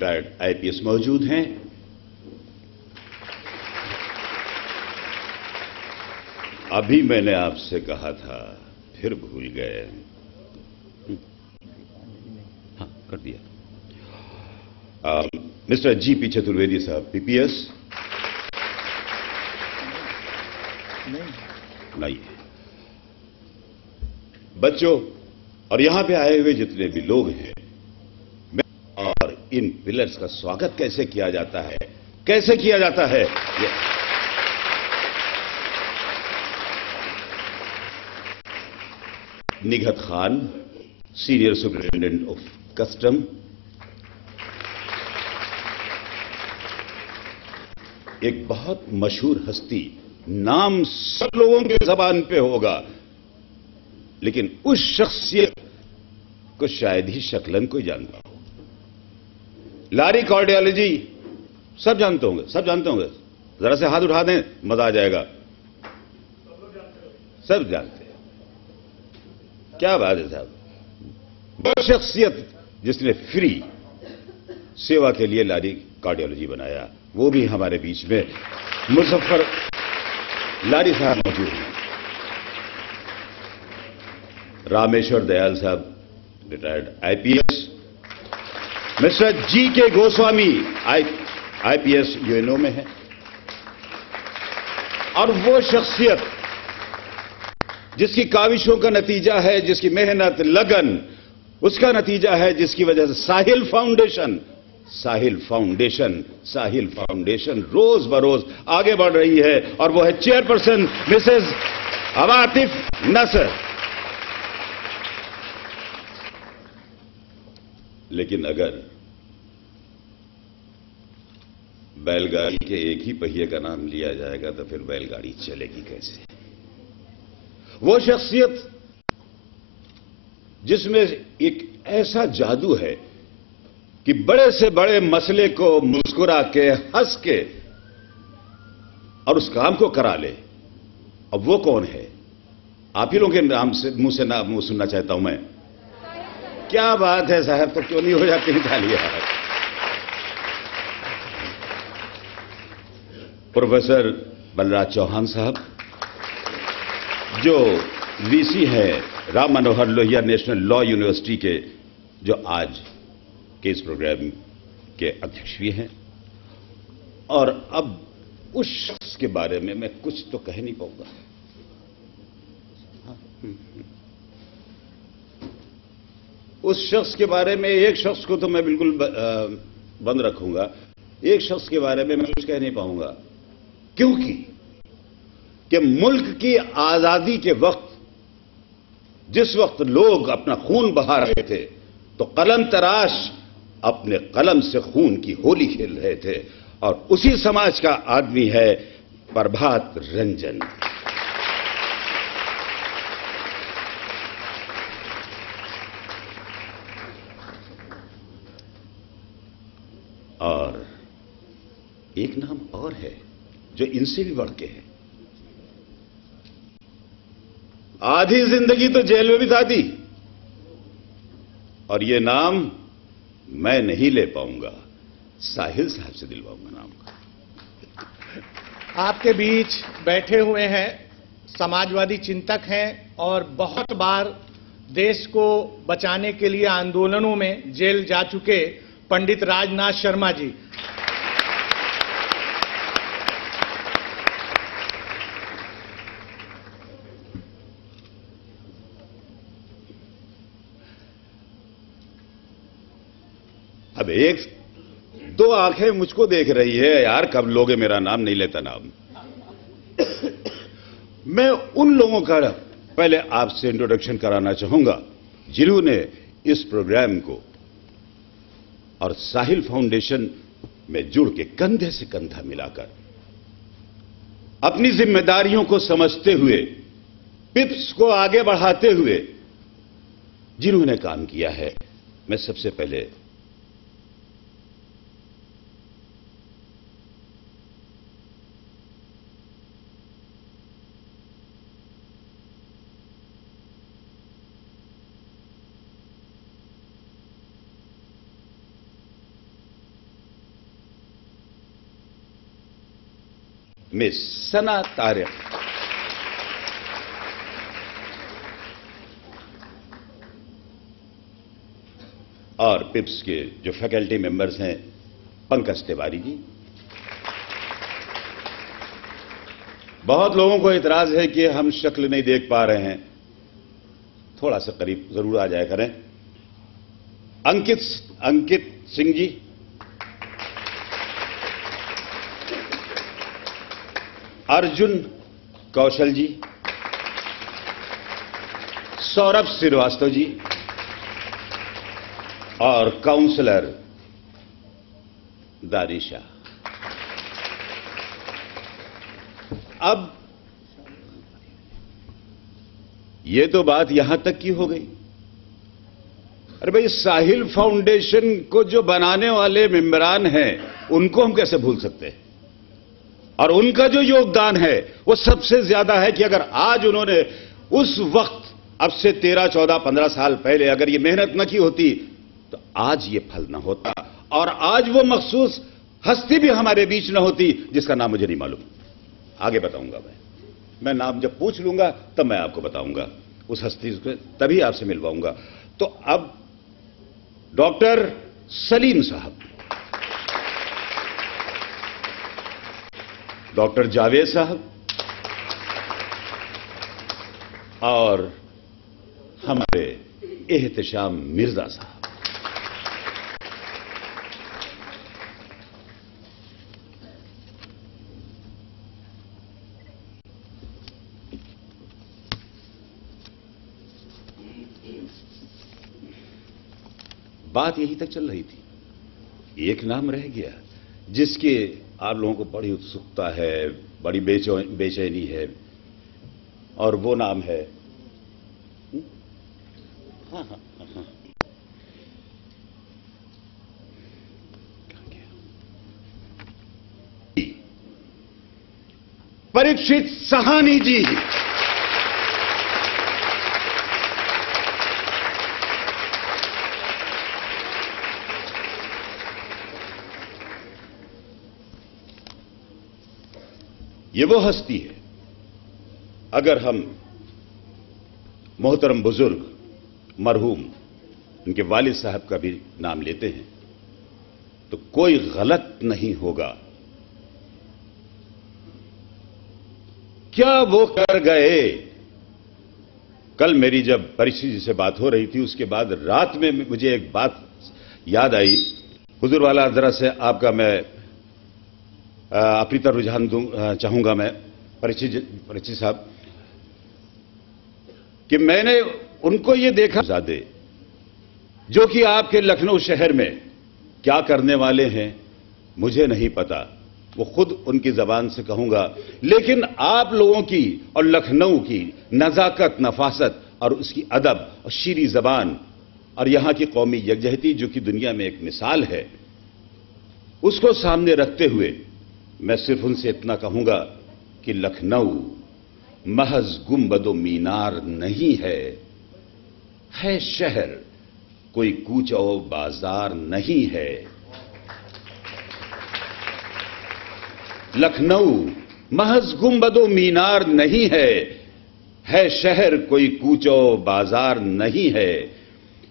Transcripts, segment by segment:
Retired IPS मौजूद हैं। अभी मैंने आपसे कहा था, फिर भूल गए। हाँ, कर दिया। मिस्टर जीपी चतुर्वेदी साहब, पीपीएस। नहीं। बच्चों और यहां पे आए हुए जितने भी लोग हैं, और इन पिलर्स का स्वागत कैसे किया जाता है, कैसे किया जाता है, निघत Khan, senior superintendent of custom, एक बहुत मशहूर हस्ती, नाम सब लोगों की जबान पे होगा, लेकिन उस शख्सियत को शायद ही शक्लन कोई जानता हो। लारी कार्डियोलॉजी सब जानते होंगे, सब जानते होंगे। जरा से हाथ उठा दें, मजा आ जाएगा। सब जानते हैं। क्या बात है साहब। वो शख्सियत जिसने फ्री सेवा के लिए लारी कार्डियोलॉजी बनाया, वो भी हमारे बीच में मुजफ्फर लारी साहब मौजूद हैं। रामेश्वर दयाल साहब, रिटायर्ड आईपीएस। मिस्टर जी के गोस्वामी, आईपीएस यूएनओ में है। और वो शख्सियत जिसकी काविशों का नतीजा है, जिसकी मेहनत लगन, उसका नतीजा है, जिसकी वजह से साहिल फाउंडेशन रोज बरोज आगे बढ़ रही है, और वो है चेयरपर्सन मिसेस अवातिफ नसर। लेकिन अगर बैलगाड़ी के एक ही पहिए का नाम लिया जाएगा तो फिर बैलगाड़ी चलेगी कैसे? वो शख्सियत जिसमें एक ऐसा जादू है कि बड़े से बड़े मसले को मुस्कुरा के, हंस के और उस काम को करा ले। अब वो कौन है? आप ही लोगों के नाम से मुंह सुनना चाहता हूं मैं। क्या बात है साहब, तो क्यों नहीं हो जाती तालियां? प्रोफेसर बलराज चौहान साहब, जो वीसी है Ram Manohar Lohia national law university के, जो आज के इस प्रोग्राम के अध्यक्ष भी हैं। और अब उस शख्स के बारे में मैं कुछ तो कह नहीं पाऊंगा। उस शख्स के बारे में, एक शख्स को तो मैं बिल्कुल बंद रखूंगा, एक शख्स के बारे में मैं कुछ कह नहीं पाऊंगा, क्योंकि कि मुल्क की आजादी के वक्त, जिस वक्त लोग अपना खून बहा रहे थे, तो कलम तराश अपने कलम से खून की होली खेल रहे थे, और उसी समाज का आदमी है प्रभात रंजन। और एक नाम और है जो इनसे भी बढ़ के है। आधी जिंदगी तो जेल में बिता दी, और ये नाम मैं नहीं ले पाऊंगा, साहिल साहब से दिलवाऊंगा नाम। आपके बीच बैठे हुए हैं समाजवादी चिंतक हैं और बहुत बार देश को बचाने के लिए आंदोलनों में जेल जा चुके पंडित राजनाथ शर्मा जी। अब एक दो आंखें मुझको देख रही है, यार कब लोगे मेरा नाम, नहीं लेता नाम। मैं उन लोगों का पहले आपसे इंट्रोडक्शन कराना चाहूंगा जिन्होंने इस प्रोग्राम को और साहिल फाउंडेशन में जुड़ के कंधे से कंधा मिलाकर अपनी जिम्मेदारियों को समझते हुए, पिप्स को आगे बढ़ाते हुए जिन्होंने काम किया है। मैं सबसे पहले मिस सना तारिक, और पिप्स के जो फैकल्टी मेंबर्स हैं पंकज तिवारी जी। बहुत लोगों को इतराज है कि हम शक्ल नहीं देख पा रहे हैं, थोड़ा सा करीब जरूर आ जाया करें। अंकित सिंह जी, अर्जुन कौशल जी, सौरभ श्रीवास्तव जी और काउंसलर दानिशा। अब ये तो बात यहां तक की हो गई। अरे भाई, साहिल फाउंडेशन को जो बनाने वाले मेंबरान हैं उनको हम कैसे भूल सकते हैं? और उनका जो योगदान है वो सबसे ज्यादा है कि अगर आज उन्होंने उस वक्त, अब से 13, 14, 15 साल पहले अगर ये मेहनत न की होती तो आज ये फल न होता, और आज वो मखसूस हस्ती भी हमारे बीच न होती जिसका नाम मुझे नहीं मालूम। आगे बताऊंगा मैं नाम जब पूछ लूंगा तब मैं आपको बताऊंगा उस हस्ती को, तभी आपसे मिलवाऊंगा। तो अब डॉक्टर सलीम साहब, डॉक्टर जावेद साहब और हमारे एहतशाम मिर्जा साहब। बात यहीं तक चल रही थी, एक नाम रह गया जिसके आप लोगों को बड़ी उत्सुकता है, बड़ी बेचैनी है, और वो नाम है हाँ हाँ हाँ, परीक्षित सहानी जी। ये वो हस्ती है, अगर हम मोहतरम बुजुर्ग मरहूम उनके वालिद साहब का भी नाम लेते हैं तो कोई गलत नहीं होगा। क्या वो कर गए? कल मेरी जब परीक्षित जी से बात हो रही थी, उसके बाद रात में मुझे एक बात याद आई। हुजूर वाला जरा से आपका मैं अपनी तरफ रुझान चाहूंगा मैं परीक्षित साहब, कि मैंने उनको ये देखा ज़्यादा जो कि आपके लखनऊ शहर में क्या करने वाले हैं मुझे नहीं पता, वो खुद उनकी जबान से कहूंगा, लेकिन आप लोगों की और लखनऊ की नजाकत, नफासत और उसकी अदब और शीरी जबान और यहां की कौमी यकजहती जो कि दुनिया में एक मिसाल है, उसको सामने रखते हुए मैं सिर्फ उनसे इतना कहूंगा कि लखनऊ महज गुंबदो मीनार नहीं है शहर, कोई कूचो बाजार नहीं है। लखनऊ महज गुंबदो मीनार नहीं है शहर, कोई कूचो बाजार नहीं है।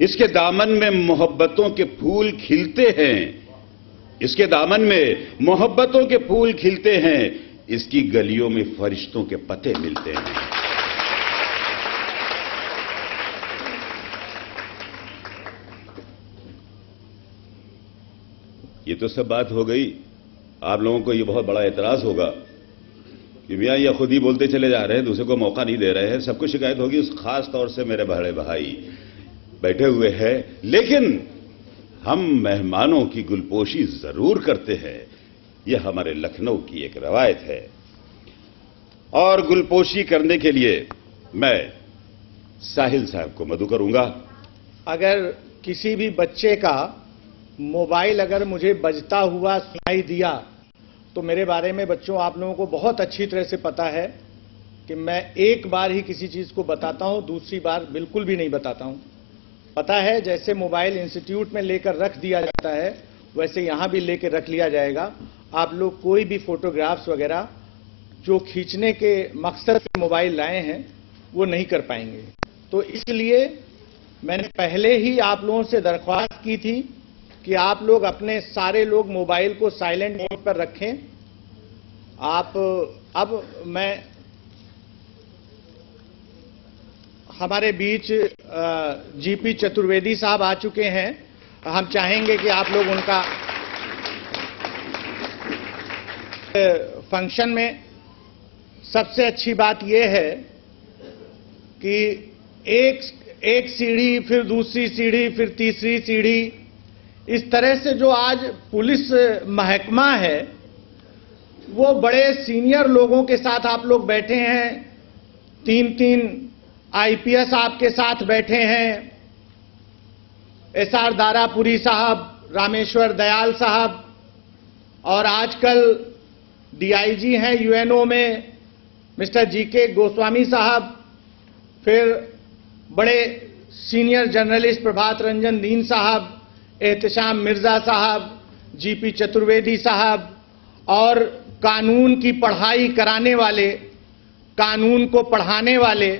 इसके दामन में मोहब्बतों के फूल खिलते हैं, इसके दामन में मोहब्बतों के फूल खिलते हैं, इसकी गलियों में फरिश्तों के पते मिलते हैं। ये तो सब बात हो गई। आप लोगों को ये बहुत बड़ा एतराज होगा कि मियां ये खुद ही बोलते चले जा रहे हैं, दूसरे को मौका नहीं दे रहे हैं। सबको शिकायत होगी, उस खास तौर से मेरे बड़े भाई बैठे हुए हैं, लेकिन हम मेहमानों की गुलपोशी जरूर करते हैं। यह हमारे लखनऊ की एक रवायत है, और गुलपोशी करने के लिए मैं साहिल साहब को मदु करूंगा। अगर किसी भी बच्चे का मोबाइल अगर मुझे बजता हुआ सुनाई दिया तो मेरे बारे में बच्चों आप लोगों को बहुत अच्छी तरह से पता है कि मैं एक बार ही किसी चीज को बताता हूं, दूसरी बार बिल्कुल भी नहीं बताता हूं। पता है, जैसे मोबाइल इंस्टीट्यूट में लेकर रख दिया जाता है वैसे यहां भी लेकर रख लिया जाएगा। आप लोग कोई भी फोटोग्राफ्स वगैरह जो खींचने के मकसद से मोबाइल लाए हैं वो नहीं कर पाएंगे। तो इसलिए मैंने पहले ही आप लोगों से दरख्वास्त की थी कि आप लोग अपने सारे लोग मोबाइल को साइलेंट मोड पर रखें। अब मैं हमारे बीच जीपी चतुर्वेदी साहब आ चुके हैं। हम चाहेंगे कि आप लोग उनका फंक्शन में सबसे अच्छी बात यह है कि एक सीढ़ी, फिर दूसरी सीढ़ी, फिर तीसरी सीढ़ी, इस तरह से जो आज पुलिस महकमा है वो बड़े सीनियर लोगों के साथ आप लोग बैठे हैं। 3 आईपीएस आपके साथ बैठे हैं, एसआर दारापुरी साहब, रामेश्वर दयाल साहब, और आजकल डीआईजी हैं यूएनओ में मिस्टर जीके गोस्वामी साहब, फिर बड़े सीनियर जर्नलिस्ट प्रभात रंजन दीन साहब, एहतशाम मिर्जा साहब, जीपी चतुर्वेदी साहब, और कानून की पढ़ाई कराने वाले, कानून को पढ़ाने वाले,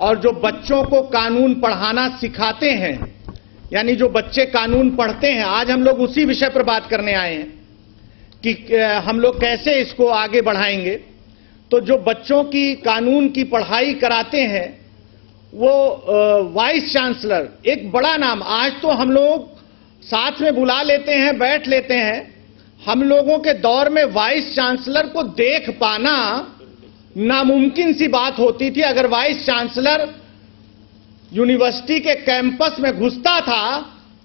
और जो बच्चों को कानून पढ़ाना सिखाते हैं, यानी जो बच्चे कानून पढ़ते हैं। आज हम लोग उसी विषय पर बात करने आए हैं कि हम लोग कैसे इसको आगे बढ़ाएंगे। तो जो बच्चों की कानून की पढ़ाई कराते हैं वो वाइस चांसलर, एक बड़ा नाम। आज तो हम लोग साथ में बुला लेते हैं, बैठ लेते हैं। हम लोगों के दौर में वाइस चांसलर को देख पाना नामुमकिन सी बात होती थी। अगर वाइस चांसलर यूनिवर्सिटी के कैंपस में घुसता था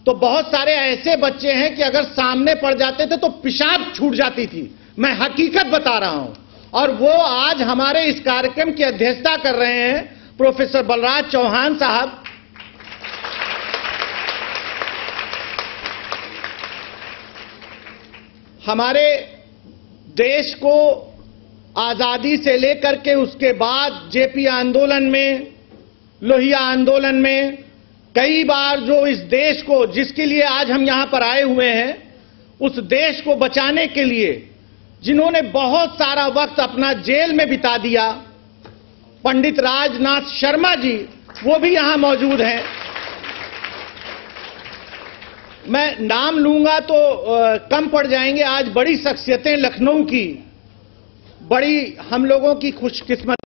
तो बहुत सारे ऐसे बच्चे हैं कि अगर सामने पड़ जाते थे तो पेशाब छूट जाती थी। मैं हकीकत बता रहा हूं। और वो आज हमारे इस कार्यक्रम की अध्यक्षता कर रहे हैं प्रोफेसर बलराज चौहान साहब। हमारे देश को आजादी से लेकर के उसके बाद जेपी आंदोलन में, लोहिया आंदोलन में, कई बार जो इस देश को, जिसके लिए आज हम यहां पर आए हुए हैं, उस देश को बचाने के लिए जिन्होंने बहुत सारा वक्त अपना जेल में बिता दिया, पंडित राजनाथ शर्मा जी, वो भी यहां मौजूद हैं। मैं नाम लूंगा तो कम पड़ जाएंगे। आज बड़ी शख्सियतें लखनऊ की, बड़ी हम लोगों की खुशकिस्मत